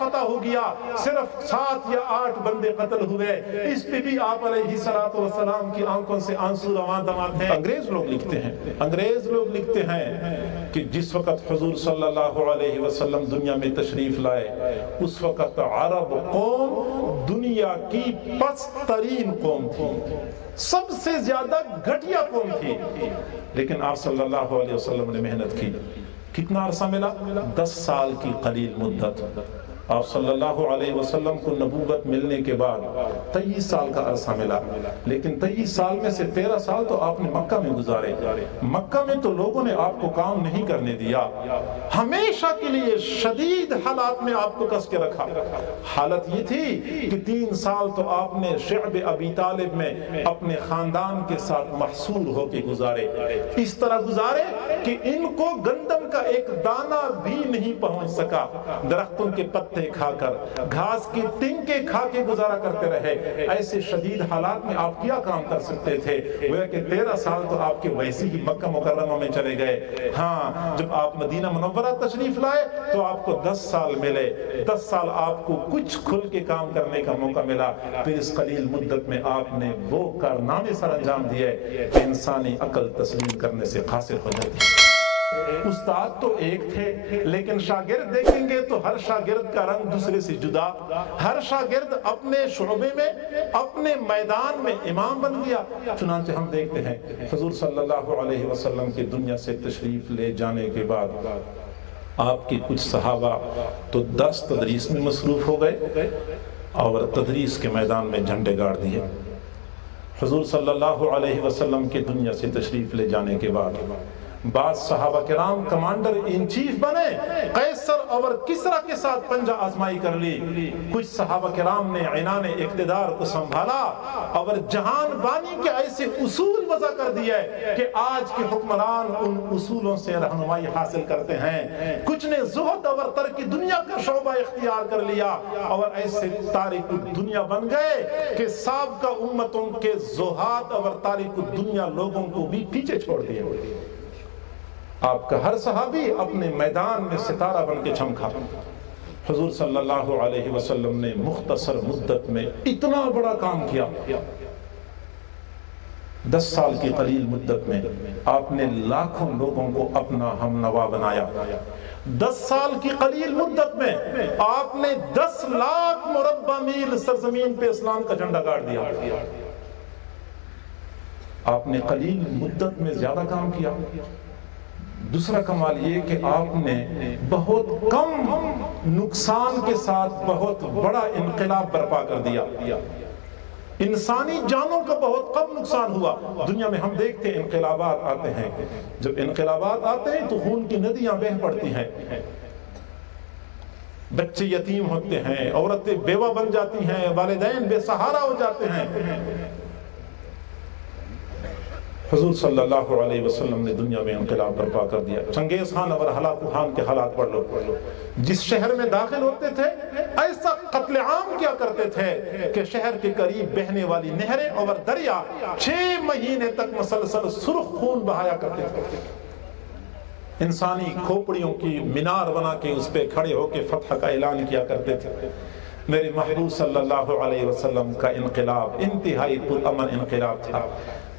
فتح ہو گیا، صرف 7 یا 8 بندے قتل ہوئے، اس پہ بھی آپ علیہ السلام کی آنکھوں سے آنسو رواں دماد ہیں۔ انگریز لوگ لکھتے ہیں کہ جس وقت حضور صلی اللہ علیہ وسلم دنیا میں تشریف لائے اس وقت عرب قوم دنیا کی پست ترین قوم تھی، سب سے زیادہ گھٹیا قوم تھی، لیکن آپ صلی اللہ علیہ وسلم نے محنت کی۔ کتنا عرصہ ملا؟ 10 سال کی قلیل مدت۔ آپ صلی اللہ علیہ وسلم کو نبوت ملنے کے بعد 23 سال کا عرصہ ملا، لیکن 23 سال میں سے 13 سال تو آپ نے مکہ میں گزارے۔ مکہ میں تو لوگوں نے آپ کو کام نہیں کرنے دیا، ہمیشہ کے لیے شدید حالات میں آپ کو کس کے رکھا۔ حالت یہ تھی کہ 3 سال تو آپ نے شعب ابی طالب میں اپنے خاندان کے ساتھ محصور ہو کے گزارے، اس طرح گزارے کہ ان کو گندم کا ایک دانہ بھی نہیں پہنچ سکا، درختوں کے پتے کھا کر، گھاس کی ٹنکے کھا کے گزارا کرتے رہے۔ ایسے شدید حالات میں آپ کیا کام کر سکتے تھے؟ گویا کہ 13 سال تو آپ کے ویسے ہی مکہ مکرمہ میں چلے گئے۔ ہاں، جب آپ مدینہ منورہ تشریف لائے تو آپ کو 10 سال ملے، 10 سال آپ کو کچھ کھل کے کام کرنے کا موقع ملا۔ پھر اس قلیل مدت میں آپ نے وہ کارنامے سر انجام دیے کہ انسانی عقل تسلیم کرنے سے قاصر ہو جاتی ہے۔ استاد تو ایک تھے، لیکن شاگرد دیکھیں گے تو ہر شاگرد کا رنگ دوسرے سے جدا، ہر شاگرد اپنے شعبے میں، اپنے میدان میں امام بن گیا۔ چنانچہ ہم دیکھتے ہیں حضور صلی اللہ علیہ وسلم کی دنیا سے تشریف لے جانے کے بعد آپ کے کچھ صحابہ تو درس تدریس میں مصروف ہو گئے اور تدریس کے میدان میں جھنڈے گاڑ دیے۔ حضور صلی اللہ علیہ وسلم کی دنیا سے تشریف لے جانے کے بعد بعض صحابہ کرام کمانڈر ان چیف بنے، قیصر اور کسرا کے ساتھ پنجہ آزمائی کر لی۔ کچھ صحابہ کرام نے عنان اقتدار کو سنبھالا اور جہان بانی کے ایسے اصول وضع کر دیے کہ آج کے حکمران ان اصولوں سے رہنمائی حاصل کرتے ہیں۔ کچھ نے زہد اور ترک دنیا کا شعبہ اختیار کر لیا اور ایسے تارک دنیا بن گئے کہ سابقہ امتوں کے زہاد اور تارک دنیا لوگوں کو بھی پیچھے چھوڑ دیے۔ آپ کا ہر صحابی اپنے میدان میں ستارہ بن کے چمکا۔ حضور صلی اللہ علیہ وسلم نے مختصر مدت میں اتنا بڑا کام کیا۔ 10 سال کی قلیل مدت میں آپ نے لاکھوں لوگوں کو اپنا ہم نوا بنایا۔ 10 سال کی قلیل مدت میں آپ نے 10 لاکھ مربع میل سرزمین پہ اسلام کا جھنڈا گاڑ دیا۔ آپ نے قلیل مدت میں زیادہ کام کیا۔ دوسرا کمال یہ کہ آپ نے بہت کم نقصان کے ساتھ بہت بڑا انقلاب برپا کر دیا۔ انسانی جانوں کا بہت کم نقصان ہوا۔ دنیا میں ہم دیکھتے ہیں انقلابات آتے ہیں، جب انقلابات آتے ہیں تو خون کی ندیاں بہہ پڑتی ہیں، بچے یتیم ہوتے ہیں، عورتیں بیوہ بن جاتی ہیں، والدین بے سہارا ہو جاتے ہیں۔ حضور صلی اللہ علیہ وسلم نے دنیا میں انقلاب برپا کر دیا۔ چنگیز خان اور ہلاکو خان کے حالات پڑھ لو۔ جس شہر میں داخل ہوتے تھے ایسا قتل عام کیا کرتے تھے کہ شہر کے قریب بہنے والی نہریں اور دریا 6 مہینے تک مسلسل سرخ خون بہایا کرتے تھے۔ انسانی کھوپڑیوں کی مینار بنا کے اس پہ کھڑے ہو کے فتح کا اعلان کیا کرتے تھے۔ میرے محبوب صلی اللہ علیہ وسلم کا انقلاب انتہائی پرامن انقلاب تھا۔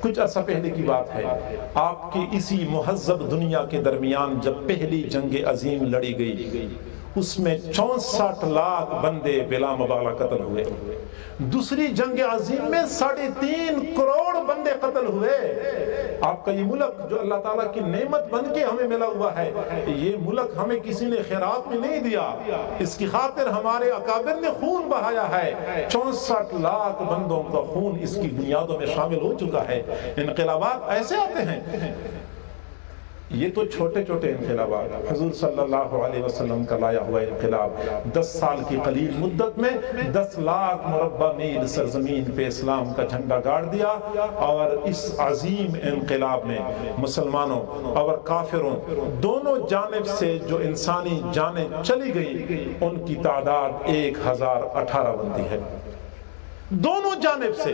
کچھ عرصہ پہلے کی بات ہے، آپ کی اسی مہذب دنیا کے درمیان جب پہلی جنگ عظیم لڑی گئی، اس میں 64 لاکھ بندے بلا مبالہ قتل ہوئے۔ دوسری جنگ عظیم میں 3.5 کروڑ بندے قتل ہوئے۔ آپ کا یہ ملک جو اللہ تعالیٰ کی نعمت بن کے ہمیں ملا ہوا ہے، یہ ملک ہمیں کسی نے خیرات میں نہیں دیا، اس کی خاطر ہمارے اکابر نے خون بہایا ہے۔ 64 لاکھ بندوں کا خون اس کی بنیادوں میں شامل ہو چکا ہے۔ انقلابات ایسے آتے ہیں، یہ تو چھوٹے چھوٹے انقلابات۔ حضور صلی اللہ علیہ وسلم کا لایا ہوا انقلاب 10 سال کی قلیل مدت میں 10 لاکھ مربع میل سرزمین پہ اسلام کا جھنڈا گاڑ دیا، اور اس عظیم انقلاب میں مسلمانوں اور کافروں دونوں جانب سے جو انسانی جانیں چلی گئی ان کی تعداد 1018 بنتی ہے۔ दोनों जानिब से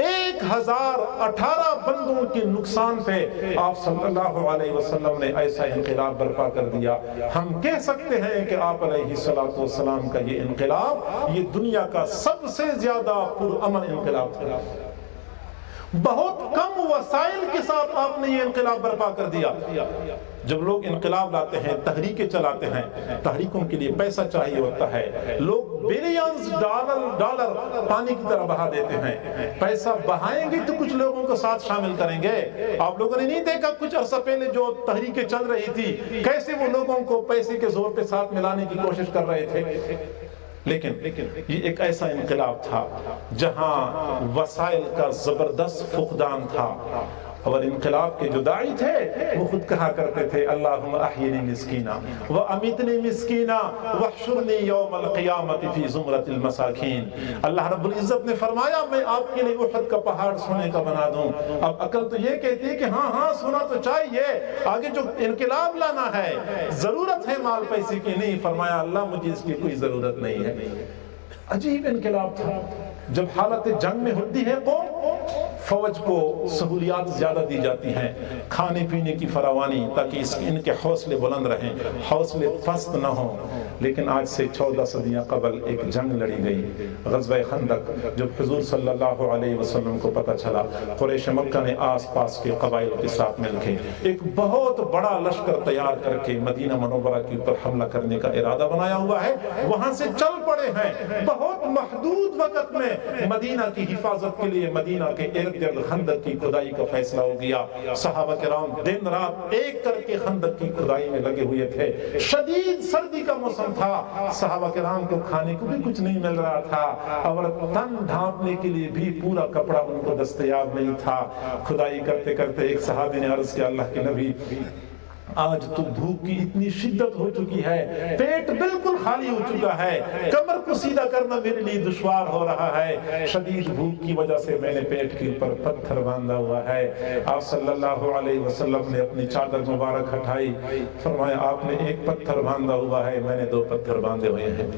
1018 बंदों के नुकसान पे आप सल्लल्लाहु अलैहि वसल्लम ने ऐसा इनकलाब बर्पा कर दिया। हम कह सकते हैं कि आप अलैहिस्सलातु वस्सलाम का ये इनकलाब ये दुनिया का सबसे ज्यादा पुरअमन इनकलाब था। बहुत कम वसाइल के साथ आपने ये इनकलाब बर्पा कर दिया। जब लोग इनकलाब लाते हैं, तहरीकें चलाते हैं, तहरीकों के लिए पैसा चाहिए होता है, लोग बिलियंस डॉलर पानी की तरह बहा देते हैं। पैसा बहाएंगे तो कुछ लोगों को साथ शामिल करेंगे। आप लोगों ने नहीं देखा कुछ अरसा पहले जो तहरीकें चल रही थी, कैसे वो लोगों को पैसे के जोर पे साथ मिलाने की कोशिश कर रहे थे। लेकिन ये एक ऐसा इनकलाब था जहां वसाइल का जबरदस्त फुकदान था। और इनकलाब के जो दाई थे वो खुद कहा करते थे, अल्लाहुम्मा अह्यिनी मिस्कीना व अमीतनी मिस्कीना वहशुरनी यौमल क़ियामति फी ज़ुमरतिल मसाकीन। अल्लाह रब्बुल इज़्ज़त ने फरमाया मैं आपके लिए उहद का पहाड़ सोने का बना दूं। अब अकल तो ये कहती है कि हाँ हाँ सोना तो चाहिए, आगे जो इनकलाब लाना है, जरूरत है माल पैसे की, नहीं। फरमाया अल्लाह मुझे इसकी कोई जरूरत नहीं है। अजीब इनकलाब था। जब हालत जंग में होती है कौम, फौज को सहूलियात ज्यादा दी जाती हैं, खाने पीने की फरावानी, ताकि इनके हौसले बुलंद रहें, हौसले पस्त न हो। लेकिन आज से 14 सदियां कबल एक जंग लड़ी गई, ग़ज़वा खंदक। जब हुज़ूर सल्लल्लाहु अलैहि वसल्लम को पता चला, कुरैश मक्का ने आस पास के कबाइल के साथ मिलकर एक बहुत बड़ा लश्कर तैयार करके मदीना मुनव्वरा के ऊपर हमला करने का इरादा बनाया हुआ है, वहां से चल पड़े हैं। बहुत महदूद वक़्त में मदीना की हिफाजत के लिए मदीना के इर्द गिर्द खंदक की खुदाई का फैसला हो गया। सहाबा किराम दिन रात एक करके खंदक की खुदाई में लगे हुए थे। शदीद सर्दी का मौसम था, सहाबा किराम को खाने को भी कुछ नहीं मिल रहा था और तन ढांपने के लिए भी पूरा कपड़ा उनको दस्तयाब नहीं था। खुदाई करते करते एक सहाबी ने अर्ज किया, अल्लाह के नबी आज तो भूख की इतनी शिद्दत हो चुकी है, पेट बिल्कुल खाली हो चुका है, कमर को सीधा करना मेरे लिए दुश्वार हो रहा है। शदीद भूख की वजह से मैंने पेट के ऊपर पत्थर बांधा हुआ है। आप सल्लल्लाहु अलैहि वसल्लम ने अपनी चादर मुबारक हटाई, फरमाया आपने एक पत्थर बांधा हुआ है, मैंने 2 पत्थर बांधे हुए हैं।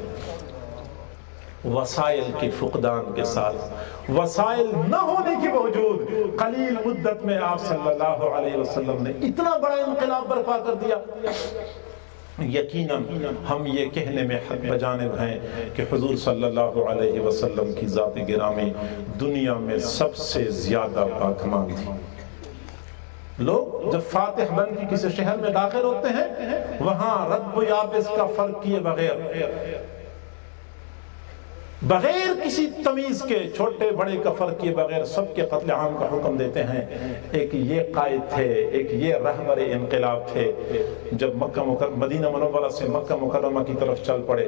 वसाइल के फुकदान के साथ, वसाइल न होने के बावजूद कलील मुद्दत में आप सल्लल्लाहु अलैहि वसल्लम ने इतना बड़ा इनकलाब बर्पा कर दिया। यकीनन हम ये कहने में हक बजानिब हैं कि हुजूर सल्लल्लाहु अलैहि वसल्लम की ज़ात गिरामी दुनिया में सबसे ज्यादा पाकमाल थी। लोग जब फातिह बन के किसी शहर में दाखिल होते हैं, वहां रद्ब याबिस का फर्क किए बगैर किसी तमीज के, छोटे बड़े का फर्क किए बगैर सबके कत्ल आम का हुक्म देते हैं। एक ये कायद थे, एक ये रहबर इनकलाब थे। जब मदीना मुनव्वरा से मक्का मुकर्रमा की तरफ चल पड़े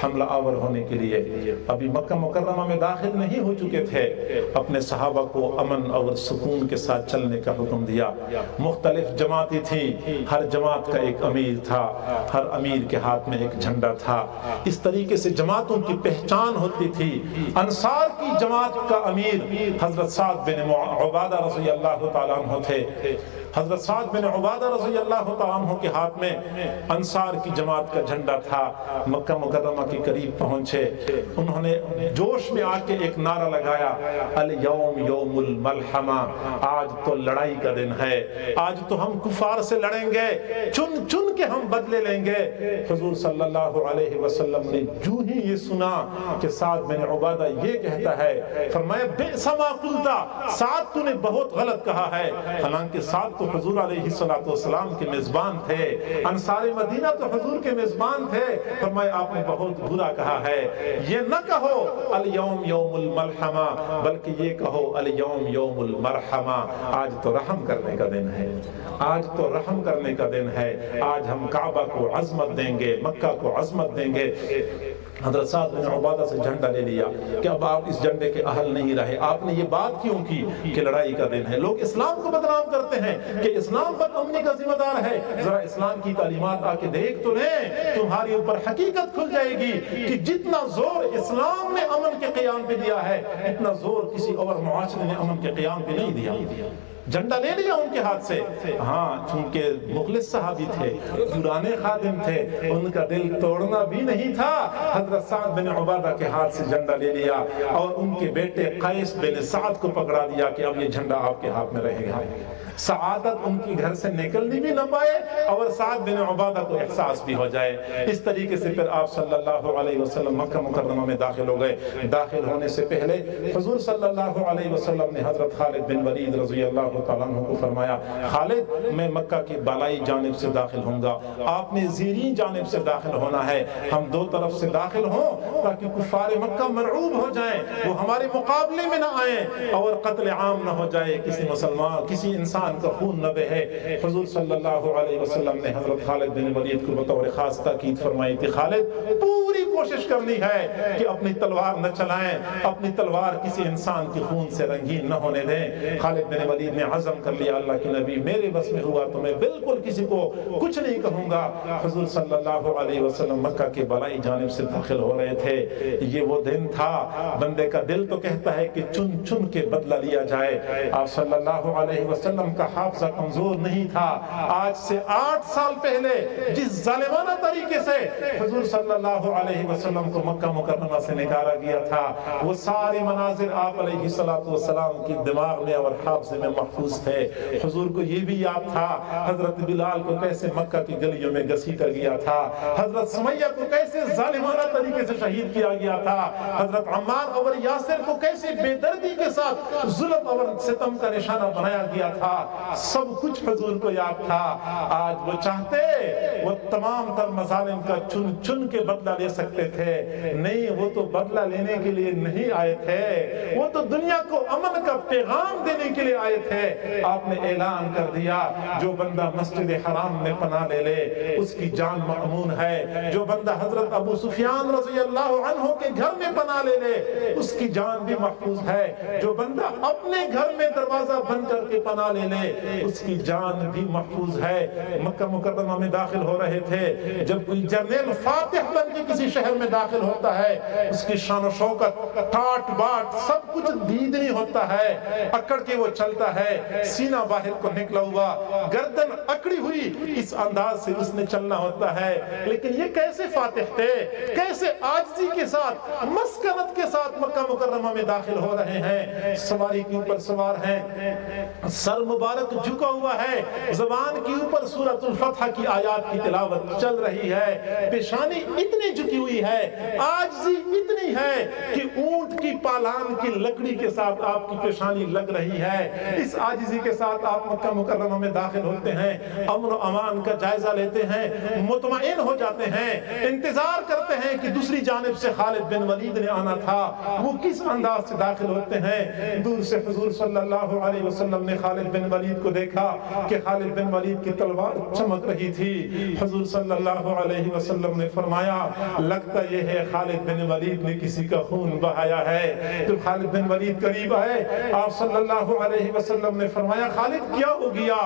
हमला आवर होने के लिए, अभी मक्का मुकर्रमा में दाखिल नहीं हो चुके थे, अपने सहाबा को अमन और सुकून के साथ चलने का हुक्म दिया। मुख्तलिफ जमातें थी, हर जमात का एक अमीर था, हर अमीर के हाथ में एक झंडा था। इस तरीके से जमातों की पहचान होती थी। अंसार की जमात का अमीर हजरत साद बिन उबादा रज़ी अल्लाह तआला अन्हु थे। हजरत साद बिन उबादा रज़ी अल्लाह तआला अन्हु के हाथ में अंसार की जमात का झंडा था। मक्का मुकर्रमा के करीब पहुंचे, उन्होंने जोश में आके एक नारा लगाया, अल यौम यौमुल मलहमा, आज तो लड़ाई का दिन है, आज तो हम कुफार से लड़ेंगे, चुन चुन के हम बदले लेंगे। हुजूर सल्लल्लाहु अलैहि वसल्लम ने जो ही ये सुना कि साद बिन उबादा ये कहता है, फरमाया बि'सा मा कुल्ता, साद तूने बहुत गलत कहा है। हालांकि साद तो हुजूर अलैहिस्सलातु वस्सलाम के मेजबान थे, अंसार मदीना तो हुजूर के मेजबान थे। फरमाया आपने बहुत बुरा कहा है, ये न कहो अल यौम यौमुल मलहमा, बल्कि ये कहो अल यौम यौमुल मरहमा, आज तो रहम करने का दिन है, आज तो रहम करने का दिन है। आज हम काबा को अजमत देंगे, मक्का को अजमत देंगे। हज़रत साद बिन उबादा से झंडा ले लिया कि अब आप इस झंडे के अहल नहीं रहे। आपने ये बात क्यों की कि लड़ाई का दिन है? लोग इस्लाम को बदनाम करते हैं कि इस्लाम बदअमनी का जिम्मेदार है। जरा इस्लाम की तालीमात आके देख तो लें, तुम्हारे ऊपर हकीकत खुल जाएगी कि जितना जोर इस्लाम ने अमन के क़याम पे दिया है, इतना जोर किसी और मुआशरे ने अमन के क़याम पे नहीं दिया। झंडा ले लिया उनके हाथ से। हाँ, चूंकि मुखलिस सहाबी थे, पुराने खादिम थे, उनका दिल तोड़ना भी नहीं था। हजरत साद बिन उबादा के हाथ से झंडा ले लिया और उनके बेटे कैस बिन साद को पकड़ा दिया कि अब ये झंडा आपके हाथ में रहेगा। सआदत उनकी घर से निकलनी भी न पाए और साद बिन उबादा को एहसास भी हो जाए। इस तरीके से फिर आप सल्लल्लाहु अलैहि वसल्लम मक्का मुकर्रमा में दाखिल हो गए। दाखिल होने से पहले हुजूर सल्लल्लाहु अलैहि वसल्लम ने हजरत खालिद बिन वलीद रज़ी अल्लाह तआला अन्हु को फरमाया, खालिद, मैं मक्का की बालाई जानिब से दाखिल होऊंगा, आपने ज़ीरी जानिब से दाखिल होना है। हम दो तरफ से दाखिल हों ताकि कुफ़ार मक्का मरऊब हो जाएं, वो हमारे मुकाबले में न आए और कत्ल आम न हो जाए, किसी मुसलमान, किसी इंसान का खून न बहे। हुजूर सल्लल्लाहु अलैहि वसल्लम ने हजरत खालिद बिन वलीद को बतौर खास ताकीद फरमाई थी, खालिद, पूरी कोशिश करनी है कि अपनी तलवार न चलाएं, अपनी तलवार किसी इंसान के खून से रंगीन न होने दें। खालिद बिन वलीद ने अज़म कर लिया, अल्लाह के नबी, मेरे बस में हुआ तो मैं बिल्कुल किसी को कुछ नहीं कहूंगा। हुजूर सल्लल्लाहु अलैहि वसल्लम मक्का के बलाई जानिब से दाखिल हो रहे थे। ये वो दिन था, बंदे का दिल तो कहता है कि चुन चुन के बदला लिया जाए। आप सल्लल्लाहु अलैहि वसल्लम का हाफजा कमजोर नहीं था। आज से 8 साल पहले जिस जालिमाना तरीके से हुजूर सल्लल्लाहु अलैहि वसल्लम को मक्का मुकर्रमा से निकाला गया था, वो सारे मनाजिर आप अलैहिस्सलातु वस्सलाम की दिमाग में और हाफजे में महफूज थे। हुजूर को ये भी याद था हजरत बिलाल को कैसे मक्का की गलियों में घसीटा गया था, हजरत सुमैया को कैसे जालिमाना तरीके से शहीद किया गया था, हजरत अम्मार और यासिर को कैसे बेदर्दी के साथ जुल्म और सितम का निशाना बनाया गया था। सब कुछ हुजूर को याद था। आज वो चाहते वो तमाम तर मजालिम का चुन चुन के बदला ले सकते थे, नहीं, वो तो बदला लेने के लिए नहीं आए थे, वो तो दुनिया को अमन का पैगाम देने के लिए आए थे। आपने ऐलान कर दिया, जो बंदा मस्जिद हराम में पनाह ले ले उसकी जान मअमून है, जो बंदा हजरत अबू सुफियान रज़ी अल्लाह अन्हु के घर में पनाह ले ले उसकी जान भी महफूज है, जो बंदा अपने घर में दरवाजा बंद करके पनाह ले ले उसकी जान भी महफूज है। मक्का मुकर्रमा में दाखिल हो रहे थे, जब कोई जर्नल फातिह बन के किसी शहर में दाखिल होता है, उसकी शान शौकत, ठाट बाट सब कुछ दीदनी होता है, अकड़ के वो चलता है, सीना बाहर को निकला हुआ, गर्दन अकड़ी हुई, इस अंदाज से उसने चलना होता है। लेकिन ये कैसे फातिह थे, कैसे आजिज़ी के साथ, मस्कनत के साथ मक्का मुकर्रमा में दाखिल हो रहे हैं। सवारी के ऊपर सवार हैं, सर मुबारक झुका हुआ है, ज़बान के ऊपर सूरतुल फतह की आयत की तिलावत चल रही है, पेशानी इतनी झुकी हुई है, आजिज़ी इतनी है कि ऊंट की पालान की लकड़ी के साथ आपकी पेशानी लग रही है। इस आजिज़ी के साथ आप मक्का मुकर्रमा में दाखिल होते हैं, अमन और अमान का जायजा लेते हैं, मुतमईन हो जाते हैं, इंतजार करते हैं कि दूसरी जानिब से खालिद बिन वलीद ने आना था, वो किस अंदाज से दाखिल होते हैं। दूर से हुजूर सल्लल्लाहु अलैहि वसल्लम ने खालिद बिन वलीद को देखा कि खालिद बिन वलीद की तलवार चमक रही थी। हुजूर सल्लल्लाहु अलैहि वसल्लम ने फरमाया, लगता ये है खालिद बिन वलीद ने किसी का खून बहाया है। जब खालिद बिन वलीद करीब आए, आप सल्लल्लाहु अलैहि वसल्लम ने फरमाया, खालिद क्या हो गया,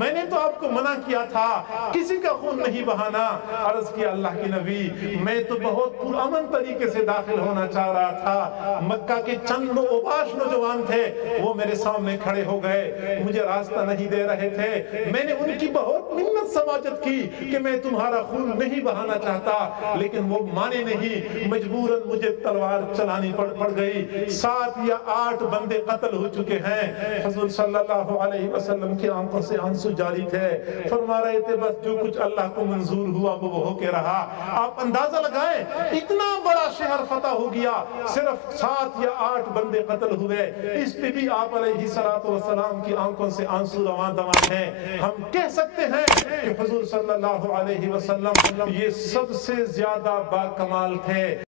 मैंने तो आपको मना किया था किसी का खून नहीं बहाना। अर्ज किया, अल्लाह की नबी, मैं तो बहुत पुरअमन तरीके से दाखिल होना चाह रहा था, मक्का के चंद ओबाश नौजवान थे, वो मेरे सामने खड़े हो गए, मुझे रास्ता नहीं दे रहे थे, मैंने उनकी बहुत मिन्नत समाजत की कि मैं तुम्हारा खून नहीं बहाना चाहता, लेकिन वो माने नहीं, मजबूरन मुझे तलवार चलानी पड़ गई। 7 या 8 बंदे कत्ल हो चुके हैं। हुजूर सल्लल्लाहु अलैहि वसल्लम की आंखों से आंसू जारी थे, फरमा रहे थे, बस जो कुछ अल्लाह को मंजूर हुआ वो हो के रहा। आप अंदाजा लगाएं, इतना बड़ा शहर फतह हो गया, सिर्फ 7 या 8 बंदे कत्ल हुए। इस पे भी आप अलैहिस्सलातु वस्सलाम की आंखों से आंसू रवां दवां हैं। हम कह सकते हैं कि हुजूर सल्लल्लाहु अलैहि वसल्लम ये सबसे ज्यादा बाकमाल थे।